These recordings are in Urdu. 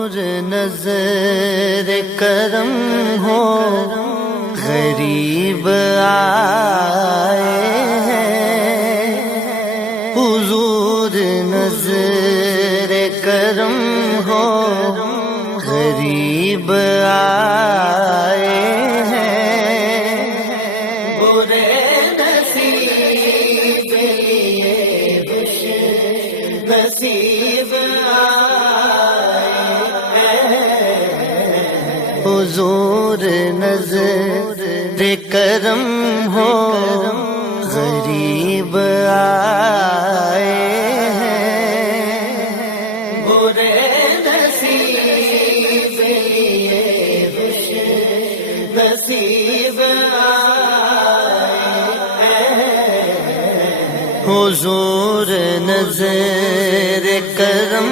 حضور نظر کرم ہو، غریب آئے ہیں، حضور نظر کرم ہو، غریب آئے ہیں، برے نصیب لیے خوش نصیب حضور نظر کرم ہو، غریب آئے ہیں، برے نصیب لیے خوش نصیب آئے ہیں، حضور نظر کرم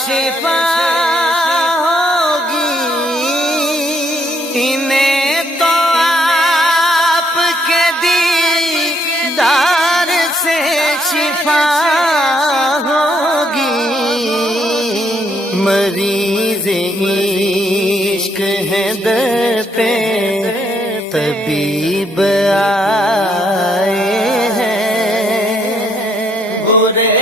شفا ہوگی، انہیں تو آپ کے دیدار سے شفا ہوگی، مریض عشق ہے در پہ طبیب آئے ہیں، برے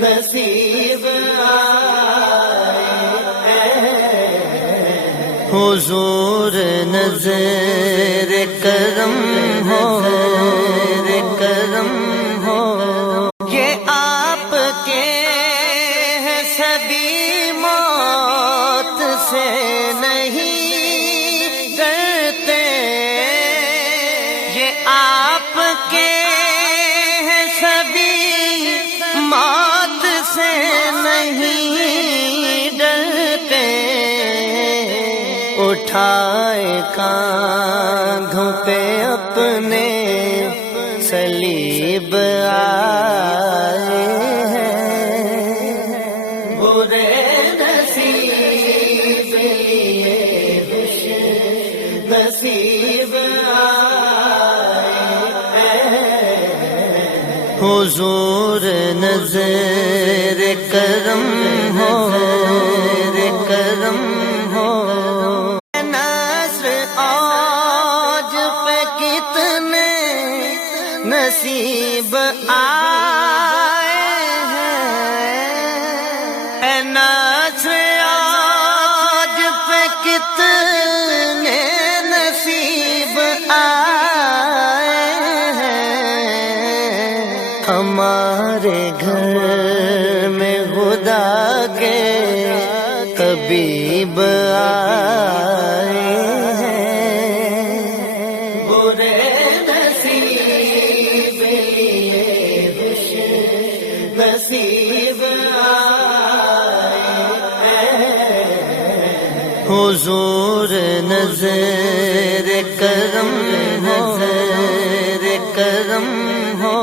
نصیب آئے ہیں، حضور نظر کرم ہو، کرم ہو، یہ آپ کے ہیں سبھی موت سے نہیں ڈرتے، یہ آپ کے ہیں سبھی موت سے نہیں ڈرتے، اٹھائے کاندھوں پہ اپنے صلیب آئے ہیں، برے نصیب لیے خوش نصیب آئے ہیں، حضور نظر کرم ہو، کرم ہو، نصر اوج پہ کتنے نصیب آئے ہیں، نصر اوج پہ کتنے نصیب آئے ہیں، ہمارے گھر میں خدا کے طبیب آئے ہیں، برے نصیب لیے خوش نصیب آئے ہیں، حضور نظر کرم ہو، کرم ہو،